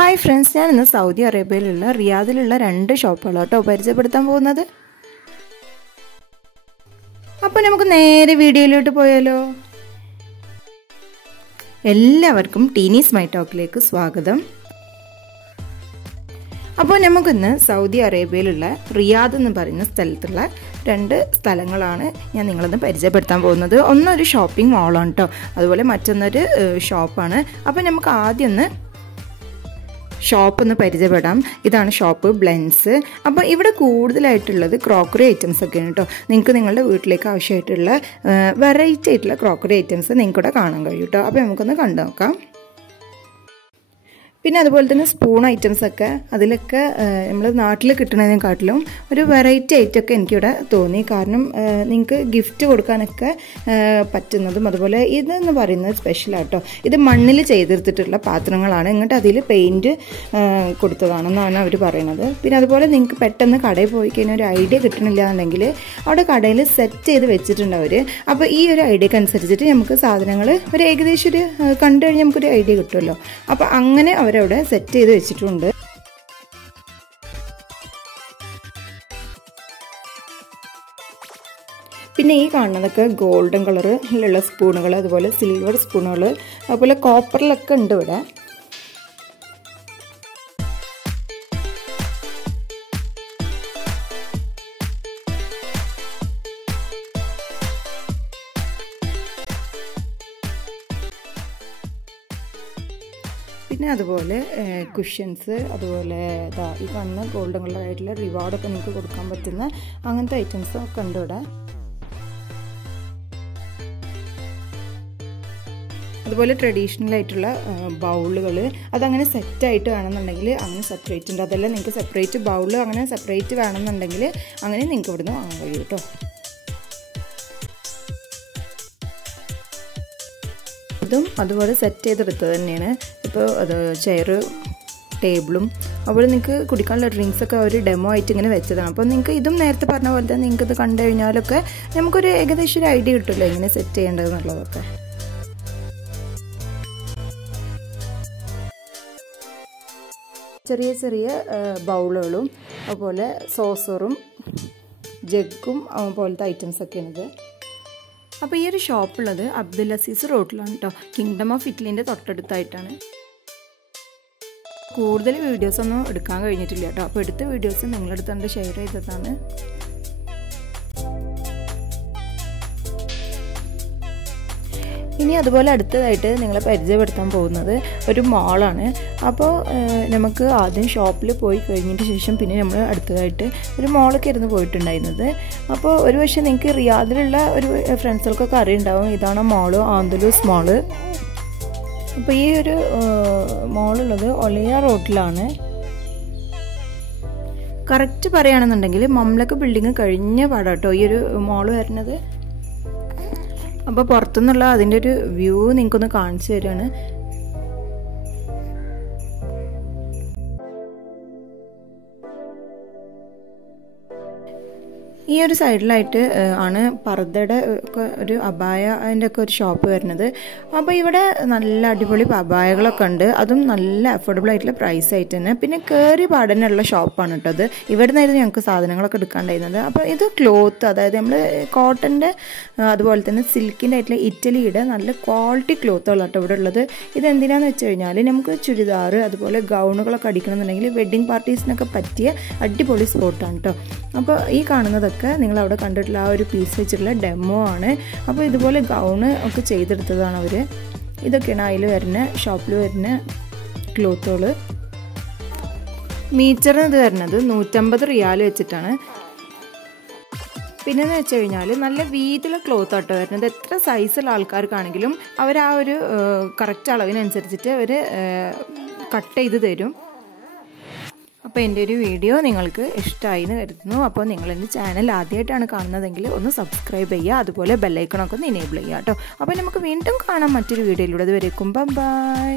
Hi friends, ഞാൻ ഇന്ന് Saudi അറേബ്യയിലുള്ള റിയാദിലുള്ള 2 ഷോപ്പുകളാട്ടോ പരിചയപ്പെടുത്താൻ പോകുന്നത്. അപ്പോൾ നമുക്ക് നേരെ വീഡിയോയിലോട്ട് പോയാലോ. എല്ലാവർക്കും ടീനീസ് മൈ ടോക്കിലേക്ക് സ്വാഗതം. അപ്പോൾ നമുക്കിന്ന് സൗദി അറേബ്യയിലുള്ള റിയാദ് എന്ന് പറയുന്ന സ്ഥലത്തുള്ള 2 സ്ഥലങ്ങളാണ് ഞാൻ നിങ്ങളൊന്ന് പരിചയപ്പെടുത്താൻ പോകുന്നത്. ഒന്നൊരു ഷോപ്പിംഗ് മോളാണ് കേട്ടോ, അതുപോലെ മറ്റൊന്നൊരു ഷോപ്പാണ്. അപ്പോൾ നമുക്ക് ആദ്യം ഷോപ്പ് ഒന്ന് പരിചയപ്പെടാം. ഇതാണ് ഷോപ്പ് ബ്ലെൻസ്. അപ്പോൾ ഇവിടെ കൂടുതലായിട്ടുള്ളത് ക്രോക്കറി ഐറ്റംസ് ഒക്കെയാണ് കേട്ടോ. നിങ്ങൾക്ക് നിങ്ങളുടെ വീട്ടിലേക്ക് ആവശ്യമായിട്ടുള്ള വെറൈറ്റി ആയിട്ടുള്ള ക്രോക്കറി ഐറ്റംസ് നിങ്ങൾക്കിവിടെ കാണാൻ കഴിയും കേട്ടോ. അപ്പോൾ നമുക്കൊന്ന് കണ്ടു നോക്കാം. പിന്നെ അതുപോലെ തന്നെ സ്പൂൺ ഐറ്റംസൊക്കെ അതിലൊക്കെ നമ്മൾ നാട്ടിൽ കിട്ടുന്നതിനെക്കാട്ടിലും ഒരു വെറൈറ്റി ഐറ്റമൊക്കെ എനിക്കിവിടെ തോന്നി. കാരണം നിങ്ങൾക്ക് ഗിഫ്റ്റ് കൊടുക്കാനൊക്കെ പറ്റുന്നതും അതുപോലെ ഇതെന്ന് പറയുന്നത് സ്പെഷ്യലാട്ടോ. ഇത് മണ്ണിൽ ചെയ്തെടുത്തിട്ടുള്ള പാത്രങ്ങളാണ്. എന്നിട്ട് അതിൽ പെയിൻറ്റ് കൊടുത്തതാണെന്നാണ് അവർ പറയുന്നത്. പിന്നെ അതുപോലെ നിങ്ങൾക്ക് പെട്ടെന്ന് കടയിൽ പോയി കഴിഞ്ഞാൽ ഒരു ഐഡിയ കിട്ടണില്ല എന്നുണ്ടെങ്കിൽ അവിടെ കടയിൽ സെറ്റ് ചെയ്ത് വെച്ചിട്ടുണ്ട് അവർ. അപ്പോൾ ഈ ഒരു ഐഡിയക്ക് അനുസരിച്ചിട്ട് നമുക്ക് സാധനങ്ങൾ ഒരു ഏകദേശം ഒരു കണ്ടു കഴിഞ്ഞാൽ നമുക്കൊരു ഐഡിയ കിട്ടുമല്ലോ. അപ്പോൾ അങ്ങനെ അവരവിടെ സെറ്റ് ചെയ്ത് വെച്ചിട്ടുണ്ട്. പിന്നെ ഈ കാണുന്നതൊക്കെ ഗോൾഡൻ കളറിലുള്ള സ്പൂണുകൾ, അതുപോലെ സിൽവർ സ്പൂണുകൾ, അതുപോലെ കോപ്പറിലൊക്കെ ഉണ്ട് ഇവിടെ. പിന്നെ അതുപോലെ കുഷ്യൻസ്, അതുപോലെ ഈ കാണുന്ന ഗോൾഡൻ കളറായിട്ടുള്ള റിവാർഡൊക്കെ നിങ്ങൾക്ക് കൊടുക്കാൻ പറ്റുന്ന അങ്ങനത്തെ ഐറ്റംസും ഒക്കെ ഉണ്ട് ഇവിടെ. അതുപോലെ ട്രഡീഷണൽ ആയിട്ടുള്ള ബൗളുകൾ, അതങ്ങനെ സെറ്റായിട്ട് വേണമെന്നുണ്ടെങ്കിൽ അങ്ങനെ സെപ്പറേറ്റ് ഉണ്ട്. അതെല്ലാം നിങ്ങൾക്ക് സെപ്പറേറ്റ് ബൗൾ അങ്ങനെ സെപ്പറേറ്റ് വേണമെന്നുണ്ടെങ്കിൽ അങ്ങനെ നിങ്ങൾക്ക് ഇവിടുന്ന് വാങ്ങാൻ കഴിയും കേട്ടോ. ഇതും അതുപോലെ സെറ്റ് ചെയ്തെടുത്തത് തന്നെയാണ്. ഇപ്പോൾ അത് ചെയറ് ടേബിളും അതുപോലെ നിങ്ങൾക്ക് കുടിക്കാനുള്ള ഡ്രിങ്ക്സൊക്കെ ഒരു ഡെമോ ആയിട്ട് ഇങ്ങനെ വെച്ചതാണ്. അപ്പോൾ നിങ്ങൾക്ക് ഇതും നേരത്തെ പറഞ്ഞ പോലെ തന്നെ നിങ്ങൾക്ക് ഇത് കണ്ടു കഴിഞ്ഞാലൊക്കെ നമുക്കൊരു ഏകദേശം ഒരു ഐഡിയ കിട്ടുമല്ലോ എങ്ങനെ സെറ്റ് ചെയ്യേണ്ടതെന്നുള്ളതൊക്കെ. ചെറിയ ചെറിയ ബൗളുകളും അതുപോലെ സോസറും ജഗ്ഗും പോലത്തെ ഐറ്റംസൊക്കെയാണിത്. അപ്പോൾ ഈ ഒരു ഷോപ്പുള്ളത് അബ്ദുൽ അസീസ് റോഡിലാണ് കേട്ടോ. കിങ്ഡം ഓഫ് ഇറ്റലിൻ്റെ തൊട്ടടുത്തായിട്ടാണ്. കൂടുതൽ വീഡിയോസൊന്നും എടുക്കാൻ കഴിഞ്ഞിട്ടില്ല കേട്ടോ. അപ്പോൾ എടുത്ത വീഡിയോസ് നിങ്ങളെടുത്തുകൊണ്ട് ഷെയർ ചെയ്തതാണ്. ഇനി അതുപോലെ അടുത്തതായിട്ട് നിങ്ങളെ പരിചയപ്പെടുത്താൻ പോകുന്നത് ഒരു മോളാണ്. അപ്പോൾ നമുക്ക് ആദ്യം ഷോപ്പിൽ പോയി കഴിഞ്ഞതിന് ശേഷം പിന്നെ നമ്മൾ അടുത്തതായിട്ട് ഒരു മോളൊക്കെ ഇരുന്ന് പോയിട്ടുണ്ടായിരുന്നത്. അപ്പോൾ ഒരു പക്ഷേ നിങ്ങൾക്ക് റിയാദിലുള്ള ഒരു ഫ്രണ്ട്സുകൾക്കൊക്കെ അറിയുണ്ടാവും, ഇതാണ് മോള്, ആന്തലൂസ് മോള്. അപ്പോൾ ഈ ഒരു മോളുള്ളത് ഒലയ റോഡിലാണ്. കറക്റ്റ് പറയുകയാണെന്നുണ്ടെങ്കിൽ മംലക്ക് ബിൽഡിങ് കഴിഞ്ഞ പാടാട്ടോ ഈ ഒരു മോള് വരുന്നത്. അപ്പോൾ പുറത്തുനിന്നുള്ള അതിൻ്റെ ഒരു വ്യൂ നിങ്ങൾക്കൊന്ന് കാണിച്ചു തരികയാണ്. ഈ ഒരു സൈഡിലായിട്ട് ആണ് പർദ്ദയുടെ ഒക്കെ ഒരു അബായ അതിൻ്റെ ഒക്കെ ഒരു ഷോപ്പ് വരുന്നത്. അപ്പോൾ ഇവിടെ നല്ല അടിപൊളി അബായകളൊക്കെ ഉണ്ട്, അതും നല്ല അഫോർഡബിൾ ആയിട്ടുള്ള പ്രൈസ് ആയിട്ട് തന്നെ. പിന്നെ കയറി പാടനുള്ള ഷോപ്പാണ് കേട്ടോ അത്. ഇവിടെ നിന്നായിരുന്നു ഞങ്ങൾക്ക് സാധനങ്ങളൊക്കെ എടുക്കാണ്ടായിരുന്നത്. അപ്പോൾ ഇത് ക്ലോത്ത്, അതായത് നമ്മൾ കോട്ടൻ്റെ അതുപോലെ തന്നെ സിൽക്കിൻ്റെ ആയിട്ടുള്ള ഇറ്റലിയുടെ നല്ല ക്വാളിറ്റി ക്ലോത്തുകളാട്ടോ ഇവിടെ ഉള്ളത്. ഇതെന്തിനാന്ന് വെച്ച് കഴിഞ്ഞാൽ നമുക്ക് ചുരിദാർ അതുപോലെ ഗൗണുകളൊക്കെ അടിക്കണമെന്നുണ്ടെങ്കിൽ വെഡ്ഡിങ് പാർട്ടീസിനൊക്കെ പറ്റിയ അടിപൊളി സ്പോട്ടാണ് കേട്ടോ. അപ്പോൾ ഈ കാണുന്നതൊക്കെ നിങ്ങൾ അവിടെ കണ്ടിട്ടുള്ള ആ ഒരു പീസ് വെച്ചിട്ടുള്ള ഡെമോ ആണ്. അപ്പോൾ ഇതുപോലെ ഗൗണ് ഒക്കെ ചെയ്തെടുത്തതാണ് അവർ. ഇതൊക്കെയാണ് അതിൽ വരുന്ന ഷോപ്പിൽ വരുന്ന ക്ലോത്തുകൾ. മീറ്ററിന് ഇത് വരുന്നത് 150 റിയാൽ വെച്ചിട്ടാണ്. പിന്നെന്ന് വെച്ച് കഴിഞ്ഞാൽ നല്ല വീതിയുള്ള ക്ലോത്ത് ആട്ടോ വരുന്നത്. എത്ര സൈസുള്ള ആൾക്കാർക്കാണെങ്കിലും അവർ ആ ഒരു കറക്റ്റ് അളവിനനുസരിച്ചിട്ട് അവർ കട്ട് ചെയ്ത് തരും. അപ്പോൾ എൻ്റെ ഒരു വീഡിയോ നിങ്ങൾക്ക് ഇഷ്ടമായി എന്ന് കരുതുന്നു. അപ്പോൾ നിങ്ങളെൻ്റെ ചാനൽ ആദ്യമായിട്ടാണ് കാണുന്നതെങ്കിൽ ഒന്ന് സബ്സ്ക്രൈബ് ചെയ്യുക, അതുപോലെ ബെല്ലൈക്കണൊക്കെ ഒന്ന് എനേബിൾ ചെയ്യുക കേട്ടോ. അപ്പോൾ നമുക്ക് വീണ്ടും കാണാം മറ്റൊരു വീഡിയോയിലൂടെ. അതുവരേക്കും ബൈ.